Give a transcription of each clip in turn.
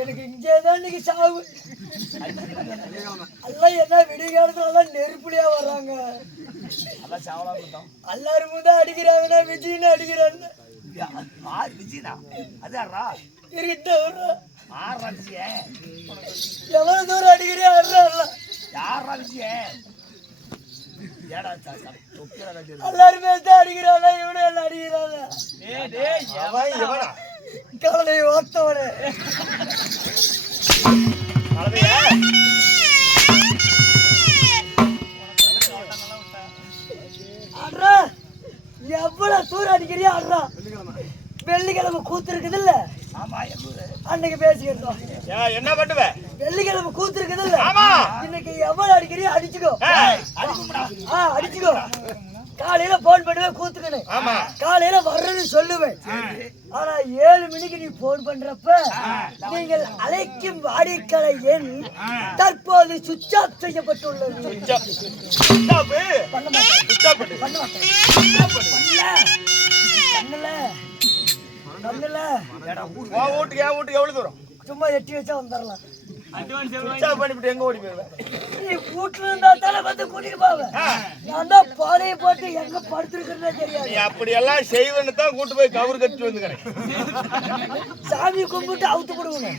எனக்கு இங்கேதான் இன்னைக்கு சாவு. எல்லாம் என்ன விடிகாலத்துல எல்லாம் நெருப்புலையா வர்றாங்க. எல்லாரும் தான் அடிக்கிறாங்கன்னா விஜய்னு அடிக்கிறாங்க. எவ்வளவு தூரம் அடிக்கிறியா எல்லாருமே தான் அடிக்கிறாங்க. இவனு எல்லாம் அடிக்கிறாங்க. கவலை ஓத்தவனே அட்ரா எவ்வளவு தூரம் அடிக்கிறியா அட்ரா. வெள்ளிக்கிழமை கூத்து இருக்குது இல்ல, அன்னைக்கு பேசிக்கிட்டோம். என்ன பண்ணுவ? வெள்ளிக்கிழமை கூத்து இருக்குது இல்ல, இன்னைக்கு எவ்வளவு அடிக்கிறியா அடிச்சுக்கோ. அடிச்சுக்கோ. காலையில போன் பண்ணுவேன் கூத்துக்கணும். காலையில வர்றேன்னு சொல்லுவேன். ஆனா 7 மணிக்கு நீ போன் பண்றப்ப நீங்கள் அழைக்கும் வாடிக்கலை எண் தற்போது சுவிட்ச் ஆஃப் செய்யப்பட்டுள்ளது. சும்மா எட்டி வச்சா வந்துடலாம். எங்க ஓடி போயிருவேன்? நீ வீட்டுல இருந்தா தானே வந்து கூட்டிட்டு போவேன். நான் தான் பாதையை போட்டு எங்க படுத்திருக்கிறதே தெரியாது. அப்படி எல்லாம் செய்வேன்னு தான் கூட்டு போய் கவுரு கட்டி வந்துக்கிறேன். சாமி கும்பிட்டு அவுத்து போடுவோம்.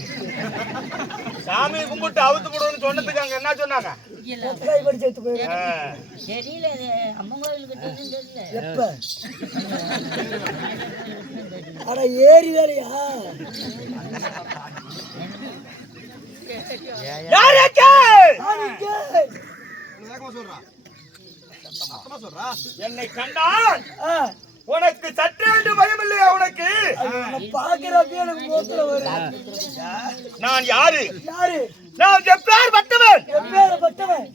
சாமி கும்பிட்டு அவுத்து போடுவோம்னு சொன்னதுக்கு அங்க என்ன சொன்னாங்க? சேர்த்து போயிருக்கேன். எப்ப ஆனா ஏறி வேலையா என்னை கண்டால் உனக்கு சற்றே பயம் இல்லையா? உனக்கு பாக்குறப்ப எனக்கு மூத்திர வரும். நான் யாரு? யாரு? நான் எப்பேர் பட்டவன். எப்பேர் பட்டவன்?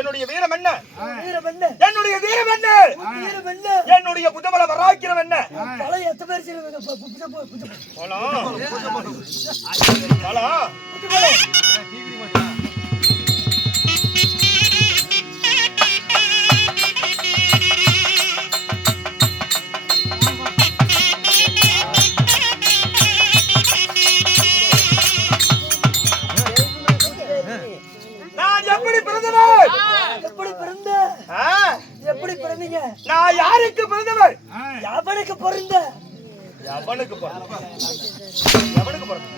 என்னுடைய வீரம் என்ன? என்னுடைய வீரம் என்ன? என்னுடைய புதமல வராக்கிரம் என்ன? நான் யாருக்கு பிறந்தவன்? எவனுக்கு பிறந்த? எவனுக்கு பிறந்த? எவனுக்கு பிறந்த?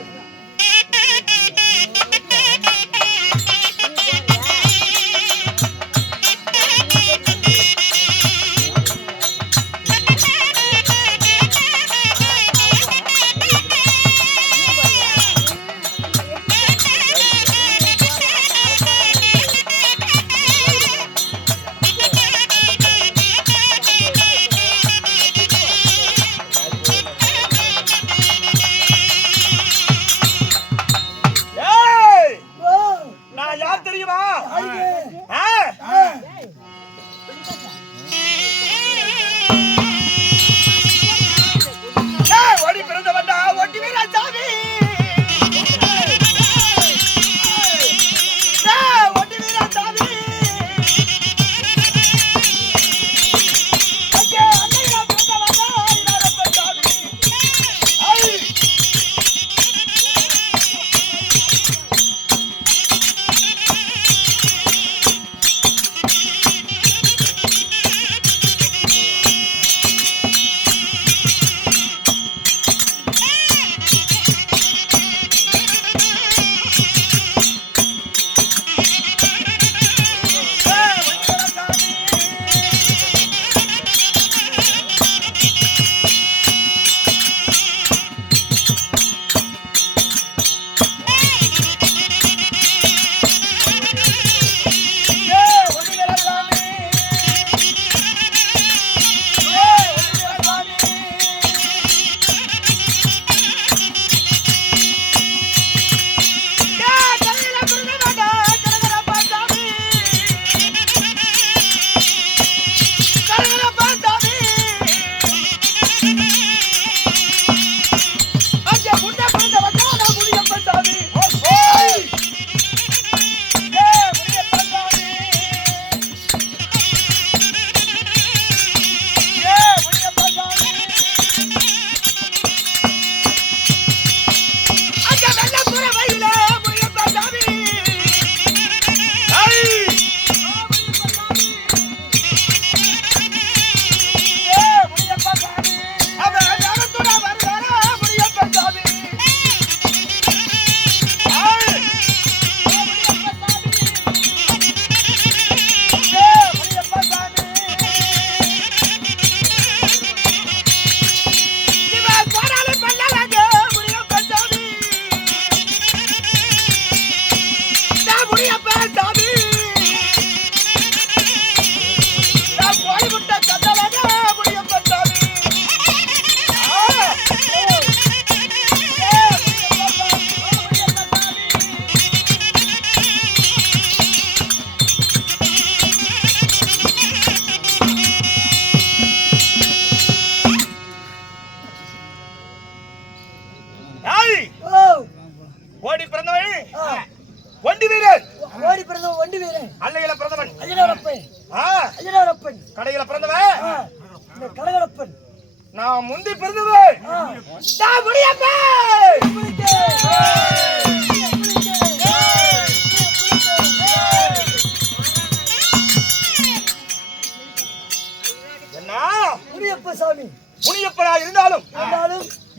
ஓடி பிறந்தவன் ஒண்டி வீரன். ஓடி பிறந்தவன் ஒண்டி வீரன். அல்லையில பிறந்தவன் அஜனாரப்பன். அஜனாரப்பன். கடையில பிறந்தவன் இந்த கடகடப்பன். நான் முந்தி பிறந்தவன் நான் முடியப்பன். என்ன முனியப்ப சாமி. முனியப்பனா இருந்தாலும்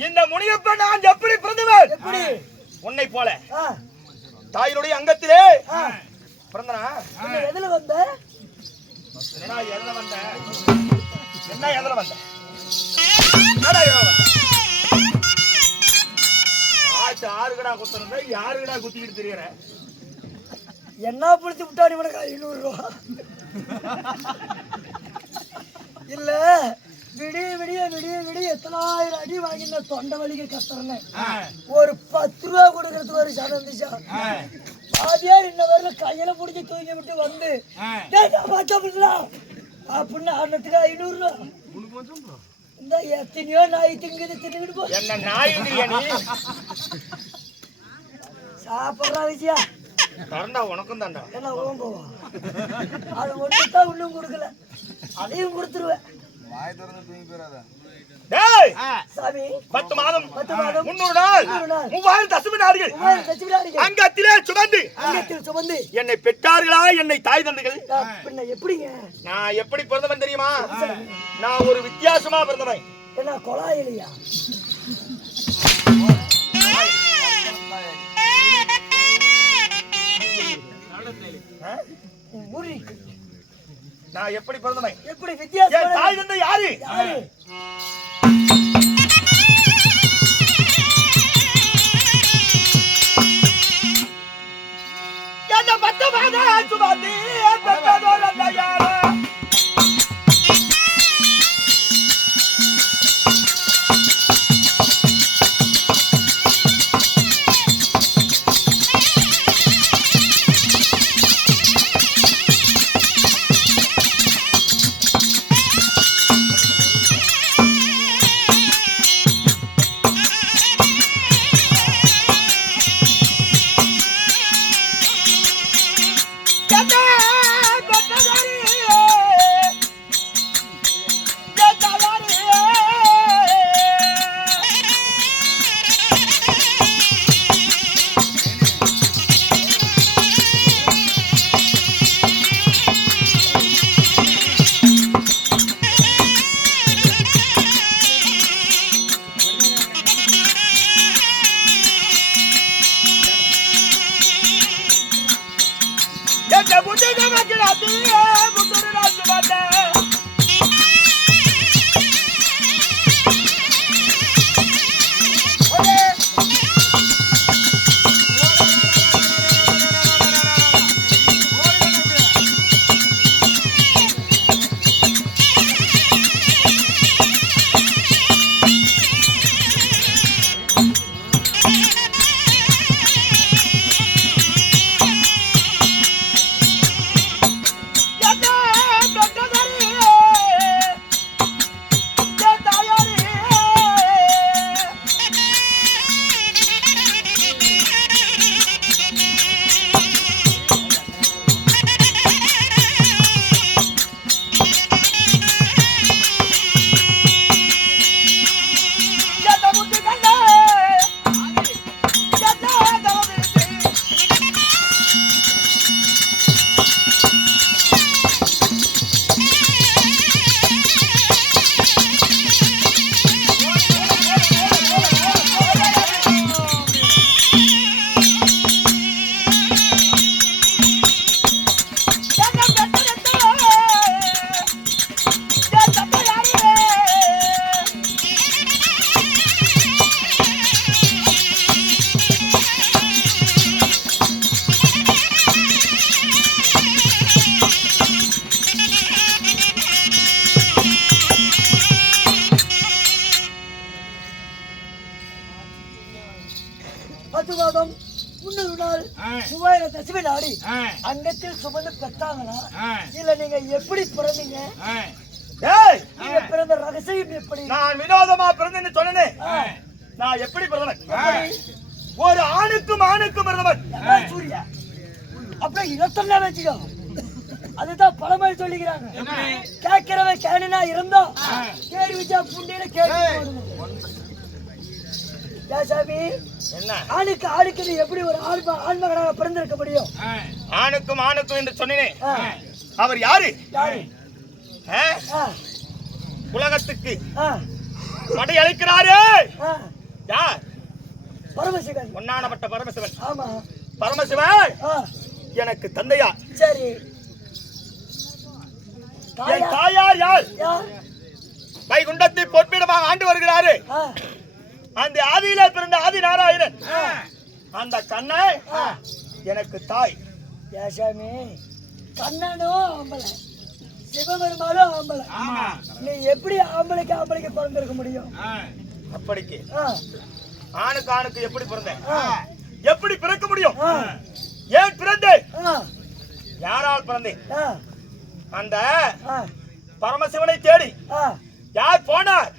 இந்த முனியப்பன் நான் எப்படி பிறந்தவன்? எப்படி? உன்னை போல தாயினுடைய அங்கத்திலே பிறந்தனா? எதுல வந்த? என்ன எதுல வந்த? என்ன எதுல வந்த? என்னடா எதுல வந்த? ஆறுகடா குத்துறது யாருகடா குத்திக்கிட்டு தெரியற? என்ன புடிச்சு விட்டாடி உனக்கு 500 ரூபா? இல்ல விடிய விடிய விடிய விடிய எத்தனாயிரம் அடி வாங்கின தொண்டை வலிக்கு கத்துறேன்னு ஒரு 10 ரூபா கொடுக்கறதுக்கு ஒரு சடம் இருந்துச்சா? பாதியார் இன்ன வரல கையில பிடிச்சி தூக்கி விட்டு வந்து அப்படின்னு அண்ணத்துக்கு 500 ரூபா. இந்த எத்தனையோ நாய் திங்குது தின்னுக்கிட்டு போ. என்ன நாய்ங்கிறியா நீ? சாப்பிட்றா விஷயா தரண்டா உனக்கும் தாண்டா. என்ன ஓம் போவா? அது ஒண்ணுதான் இன்னும் கொடுக்கல, அதையும் கொடுத்துருவேன். டேய் சாமி 10 மாதம் 300 நாள் 3000 தசும நாடுகள் அங்கத்திலே சுமந்து என்னை பெற்றார்களா என்னை தாய் தந்தைகள்? பின்ன எப்படிங்க? நான் எப்படி பிறந்தவன் தெரியுமா? நான் ஒரு வித்தியாசமா பிறந்தவன். என்ன கொலாயிலையா? நான் எப்படி பிறந்தவன்? எப்படி வித்தியாசம்? தாய் தந்தை யாரு? என்ன பத்தமாக சுமந்து பெற்றதோர் அந்த யாரு? மாதம் 300 நாள் 3000 தசமி நாடி அங்கத்தில் சுமந்து பெற்றாங்களா? இல்ல நீங்க எப்படி பிறந்தீங்க? நீங்க பிறந்த ரகசியம் எப்படி? நான் வினோதமா பிறந்தேன்னு சொன்னேன். நான் எப்படி பிறந்தேன்? ஒரு ஆணுக்கும் ஆணுக்கும் இருந்தவன் சூர்யா அப்படியே இனத்தெல்லாம் வச்சுக்கோ. அதுதான் பழமொழி சொல்லிக்கிறாங்க. கேட்கிறவன் கேனா இருந்தா கேடு வச்சா புண்டையில கேட்டு சாமி. என்ன ஆணுக்கு ஆணுக்கு எப்படி ஒரு ஆண்மகனாக பிறந்திருக்க முடியும்? ஆணுக்கும் ஆணுக்கும் என்று சொன்னேன். அவர் யாரு? உலகத்துக்கு படை அளிக்கிறாரே யார்? பரமசிவன். ஒன்னானப்பட்ட பரமசிவன். ஆமா பரமசிவன் எனக்கு தந்தையா. சரி. என் தாயார் யார்? வைகுண்டத்தை பொற்பிடமாக ஆண்டு வருகிறாரு. அந்த ஆதியில பிறந்த ஆதி நாராயணன். அந்த கண்ணன் எனக்கு தாய். ஏசாமி கண்ணனும் ஆம்பளை, சிவபெருமானும் ஆம்பளை. நீ எப்படி ஆம்பளைக்கு பிறந்திருக்க முடியும்? அப்படிக்கு ஆணுக்கு ஆணுக்கு எப்படி பிறந்தேன்? எப்படி பிறக்க முடியும்? ஏன் பிறந்தேன்? யாரால் பிறந்தேன்? அந்த பரமசிவனை தேடி யார் போனார்?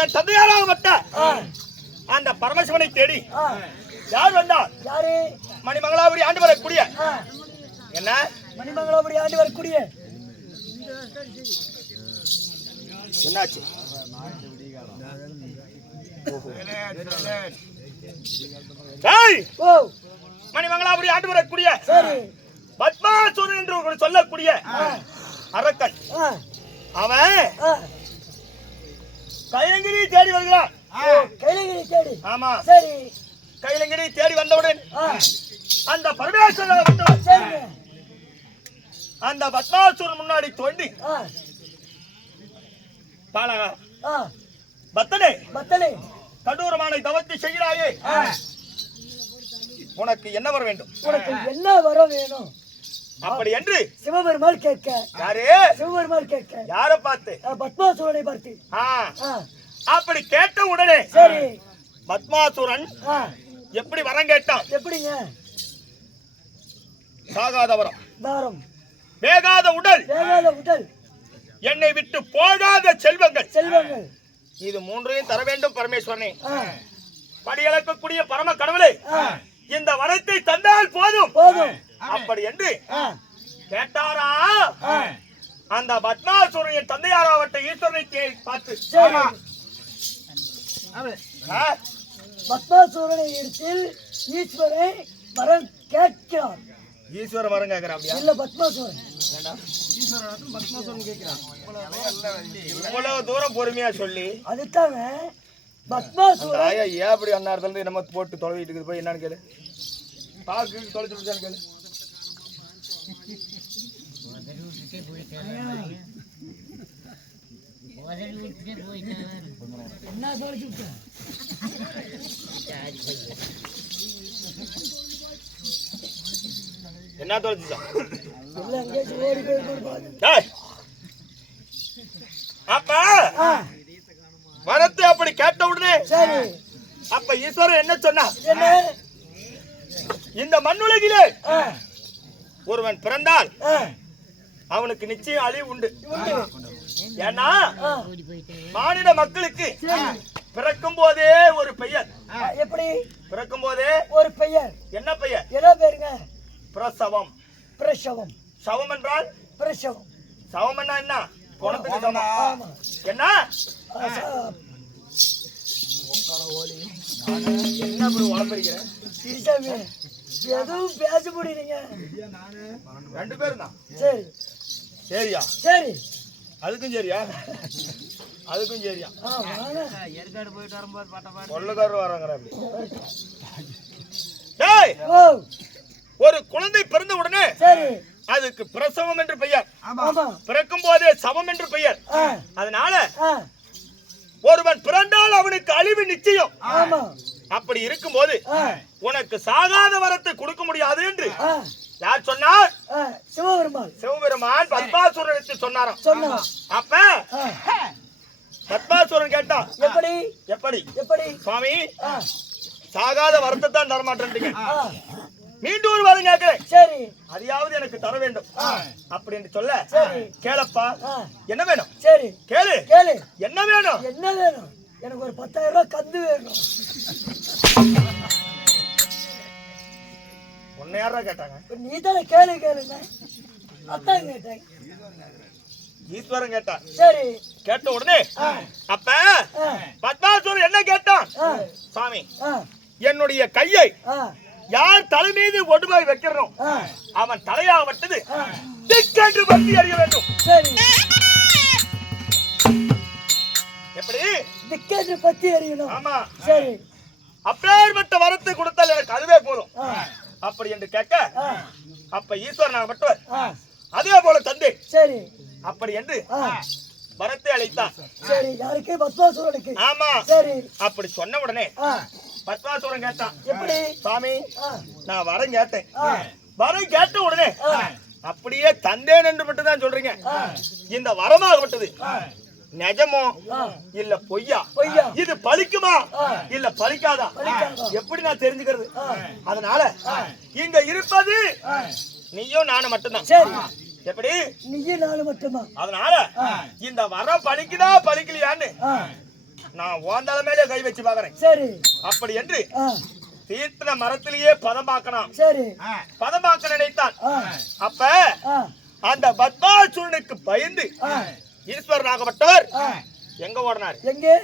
என் தந்தையாராகப்பட்ட அந்த பரமசிவனை தேடி யார் வந்தார்? யாரு? மணிமங்களாபுரி ஆண்டு வரக்கூடிய என்ன? மணிமங்களாபுரி ஆண்டு வரக்கூடிய என்னாச்சு? மணிமங்களாபுரி ஆண்டு வரக்கூடிய பத்மாசுரன் என்று சொல்லக்கூடிய அரக்கன் அவன் கைலங்கிரி தேடி வருகிறான். கைலங்கிரி தேடி? ஆமா. சரி. கைலங்கிரி தேடி வந்தவுடன் அந்த பரமேஸ்வரன் அந்த பத்மாசுரன் முன்னாடி தோண்டி பாலகா பத்தனே பத்தனே கடூரமான தவத்தை செய்கிறாயே, உனக்கு என்ன வர வேண்டும்? உனக்கு என்ன வரம் வேணும்? அப்படி என்று சிவபெருமாள் கேட்க. யாரு? சிவபெருமாள் கேட்க. யாரை பார்த்து? பத்மாசுரனை பார்த்து. அப்படி கேட்ட உடனே சரி பத்மாசுரன் எப்படி வரம் கேட்டான்? எப்படிங்க? சாகாத வரம், தாரம், வேகாத உடல், வேகாத உடல், என்னை விட்டு போகாத செல்வங்கள், செல்வங்கள், இது மூன்றையும் தர வேண்டும் பரமேஸ்வரனே. படியளக்கக்கூடிய பரம கடவுளே, இந்த வரத்தை தந்தால் போதும் போதும். அப்படி என்று கேட்டாரா அந்த பத்மாசுரன் தந்தையாராவட்ட ஈஸ்வரனை பார்த்து. பத்மாசுரனை இடத்தில் ஈஸ்வரன் வரம் கேட்கிறார். ஈஸ்வரன் வரம் கேட்கிறான் அப்படியா? இல்ல பத்மாசுரன். இவ்வளவு தூரம் பொறுமையா சொல்லி அதுதாங்க பத்மாசுரன். ஏன் அப்படி அண்ணாரத்துல நம்ம போட்டு தொலைவிட்டு இருக்குது போய் என்னன்னு கேளு. பாக்கு தொலைச்சு கேளு. என்ன தொலைச்சு என்ன தொலைச்சுதான்? அப்ப வரத்தை அப்படி கேட்ட உடனே அப்ப ஈஸ்வரன் என்ன சொன்னா? இந்த மண்ணுலகிலே ஒருவன் பிறந்தால் அவனுக்கு நிச்சயம் அழிவு உண்டு. ஏன்னா மாநில மக்களுக்கு பிறக்கும் போதே ஒரு பெயர். எப்படி பிறக்கும் போதே ஒரு பெயர்? என்ன பெயர்? என்ன பேருங்க? பிரசவம். பிரசவம். சவம் என்றால் பிரசவம். சவம் என்ன? குணத்துக்கு சமம். என்ன என்ன உடம்புறீங்க? எதுவும் பேச முடியலீங்க. ரெண்டு பேரும் தான். சரி சரியா? சரி. அதுக்கும் சரியா? அதுக்கும் சரியா? ஏற்காடு போயிட்டு வரும்போது பாட்டா கொள்ளுக்காரர் வராங்க. ஒரு குழந்தை பிறந்த உடனே சரி அதுக்கு பிரசவம் என்று பெயர். ஆமா. பிறக்கும் போதே சவம் என்று பெயர். அதனால ஒருவன் பிறந்தால் அவனுக்கு அழிவு நிச்சயம். ஆமா. அப்படி இருக்கும்போது உனக்கு சாகாத வரத்தை கொடுக்க முடியாது என்று யார் சொன்னார்? சிவபெருமான். சிவபெருமான் பத்மாசுரனுக்கு சொன்னாராம். சொன்னார். அப்ப பத்மாசுரன் கேட்டான். எப்படி எப்படி எப்படி சுவாமி சாகாத வரத்தை தான் தரமாட்டேன்றீங்க, மீண்டும் ஒரு வரம் கேட்கிறேன். சரி அதையாவது எனக்கு தர வேண்டும் அப்படின்னு சொல்ல. சரி கேளப்பா, என்ன வேணும்? சரி கேளு கேளு. என்ன வேணும்? என்ன வேணும்? எனக்கு ஒரு 10,000 ரூபாய் கந்து வேணும். உன்னை யாரா கேட்டாங்க? நீ தானே கேளு கேளுங்க. அதான் கேட்டேன். ஈஸ்வரன் கேட்டான். சரி கேட்ட உடனே அப்ப பத்மாசுரன் என்ன கேட்டான்? சாமி, என்னுடைய கையை யார் தலை மீது ஒன்று போய் வைக்கிறோம் அவன் தலையாகப்பட்டது திக்கென்று பற்றி அறிய வேண்டும். சரி எப்படி? திக்கென்று பத்தி அறியணும். ஆமா. சரி அப்பேற்பட்ட வரத்தை கொடுத்தால் எனக்கு அதுவே போதும் அப்படி என்று கேட்க அப்ப ஈஸ்வரன் ஆகப்பட்டவர் அதே போல தந்தை சரி அப்படி என்று வரத்தை அளித்தான். சரி யாருக்கு? பத்மாசுரனுக்கு. ஆமா. சரி அப்படி சொன்ன உடனே பத்மாசுரன் கேட்டான். எப்படி? சாமி, நான் வரம் கேட்டேன். வரம் கேட்ட உடனே அப்படியே தந்தேன் என்று மட்டும் தான் சொல்றீங்க. இந்த வரமாகப்பட்டது நிஜமோ இல்ல பொய்யா? பொய்யா. இது பலிக்குமா இல்ல பலிக்காதா? எப்படி நான் தெரிஞ்சுக்கிறது? அதனால இங்க இருப்பது நீயும் நானும் மட்டும்தான். சரி எப்படி? நீயும் நானும் மட்டும்தான். அதனால இந்த வரம் பலிக்குதா பலிக்கலையான்னு நான் ஓந்தால மேலே கை வச்சு பாக்குறேன். சரி அப்படி என்று தீர்த்தன மரத்திலேயே பதம் பார்க்கணும். சரி பதம் பார்க்க நினைத்தான். அப்ப அந்த பத்மாசுரனுக்கு பயந்து ஈஸ்வரனாகப்பட்டவர் எங்க ஓடினார்? எங்கே?